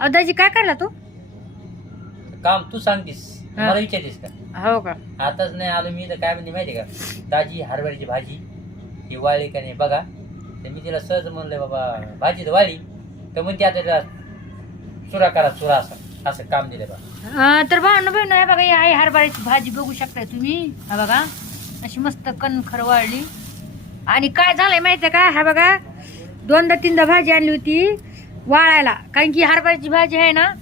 अहो दाजी काय करला तू? काम तू सांगतीस हा. मला विचारलीस का? हो का? आताच नाही आलो मी तर काय म्हणते माहिती का, ताजी हरभऱ्याची भाजी ही वाळली का नाही बघा. तर मी तिला सहज म्हणलंय बाबा भाजी तर वाळली, तर म्हणते आता तिला चुरा करा, चुरा असं असं काम दिलं बा. तर भावना बहीण हे बघा, ही आहे हरभऱ्याची भाजी बघू शकताय तुम्ही. हा बघा अशी मस्त कणखर वाळली. आणि काय झालंय माहितीये का, हा बघा 2दा-3दा भाजी आणली होती वाळायला, कारण की हरभऱ्याची भाजी आहे ना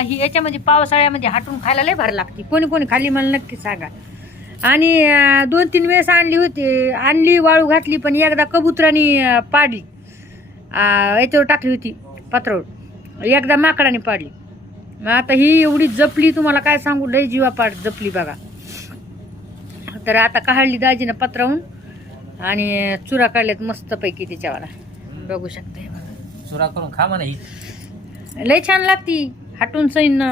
ही याच्यामध्ये पावसाळ्यामध्ये हाटून खायला लय भारी लागते. कोणी कोणी खाली मला नक्की सांगा. आणि 2-3 वेळेस आणली वाळू घातली, पण एकदा कबुतराने पाडली, याच्यावर टाकली होती पत्रावर, एकदा माकडाने पाडली. मग आता ही एवढी जपली तुम्हाला काय सांगू, लय जीवापाड जपली बघा. तर आता काढली दाजीनं पत्रावून आणि चुरा काढल्यात मस्तपैकी त्याच्यावर बघू शकते. चुरा करून खा म्हणा ही. लय छान लागती हाटून सैन.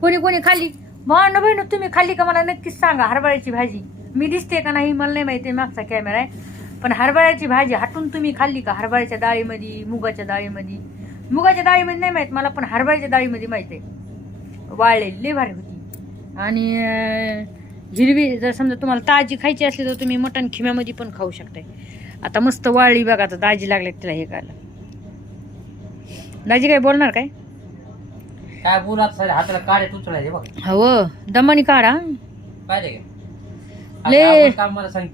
कोणी कोणी खाल्ली भावना बहिण, तुम्ही खाल्ली का मला नक्कीच सांगा. हरभऱ्याची भाजी मी दिसते का नाही मला नाही माहिती, मागचा कॅमेरा आहे. पण हरभऱ्याची भाजी हाटून तुम्ही खाल्ली का? हरभऱ्याच्या डाळीमध्ये, मुगाच्या डाळीमध्ये, मुगाच्या डाळीमध्ये नाही माहित मला, पण हरभऱ्याच्या डाळीमध्ये माहिती आहे. वाळलेली लय भारी होती. आणि हिरवी जर समजा तुम्हाला ताजी खायची असली तर तुम्ही मटण खिम्यामध्ये पण खाऊ शकताय. आता मस्त वाळली बघा. आता दाजी लागले तिला हे खायला. दाजी काय बोलणार काय? काय बोलात सारे हाताला काढे तुचडायचे बघ. हो दमानी काढा. पाहिजे का? ले. आपण काम मला सांग.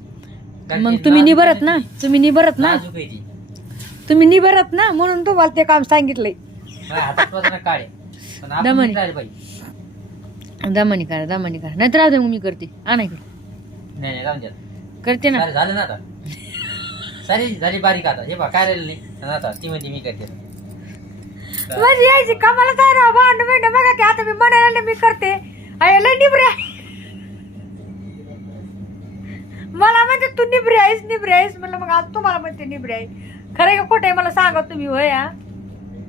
मग तुम्ही निभरत ना, तुम्ही निभरत ना, नाजूक आहे ती. तुम्ही निभरत ना, म्हणून तुम्हाला ते काम सांगितलंय. माझ्या हातात वाजणं काढे. पण आपण दमानी. निघायला पाहिजे. दमानी काढा, दमानी काढा. नाही तर राहू दे मग मी करते. आणा इकडे नाही नाही जाऊन द्या. करते ना. सारे झालं ना आता. सारी झाली बारीक आता. हे बा काय राहिलं नाही. आणि आता ती म्हणते मी करते. माझी यायची कामाला तयार भांड भेंड बघा की आता मी म्हणायला मी करते. अरे लय निबरे आहे. मला म्हणते तू निबरे आहेस म्हणलं, मग आज तुम्हाला म्हणते निबरे आहे. खरं का खोटं आहे मला सांगा तुम्ही. होय हा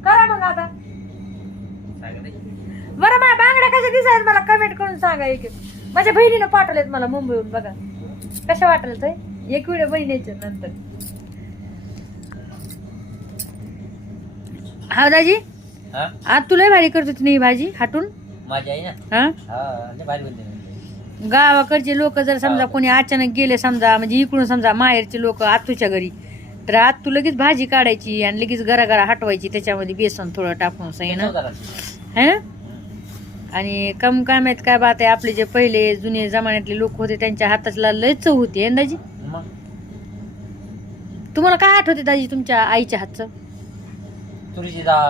करा मग आता. बरं माझ्या बांगड्या कशा दिसायत मला कमेंट करून सांगा. एक माझ्या बहिणीनं पाठवलेत मला मुंबईहून, बघा कशा वाटलं ते. एक व्हिडिओ बहिणीच्या नंतर. हा दाजी हा आज तुला भारी करत होती नाही भाजी हाटून. माझी आई ना. हा हा लय भारी बोलते. गावाकडचे लोक जर समजा कोणी अचानक गेले, समजा म्हणजे इकडून समजा माहेरचे लोक आतूच्या घरी, तर आत तू लगेच भाजी काढायची आणि लगेच घरा हटवायची, त्याच्यामध्ये बेसन थोडं टाकून सही ना है ना. आणि कम काय माहित काय बात आहे, आपले जे पहिले जुने जमान्यातले लोक होते त्यांच्या हाताला लय चव होती आहे दाजी. मग तुम्हाला काय आठवते दाजी तुमच्या आईच्या हातचं? तुरीची डाळ.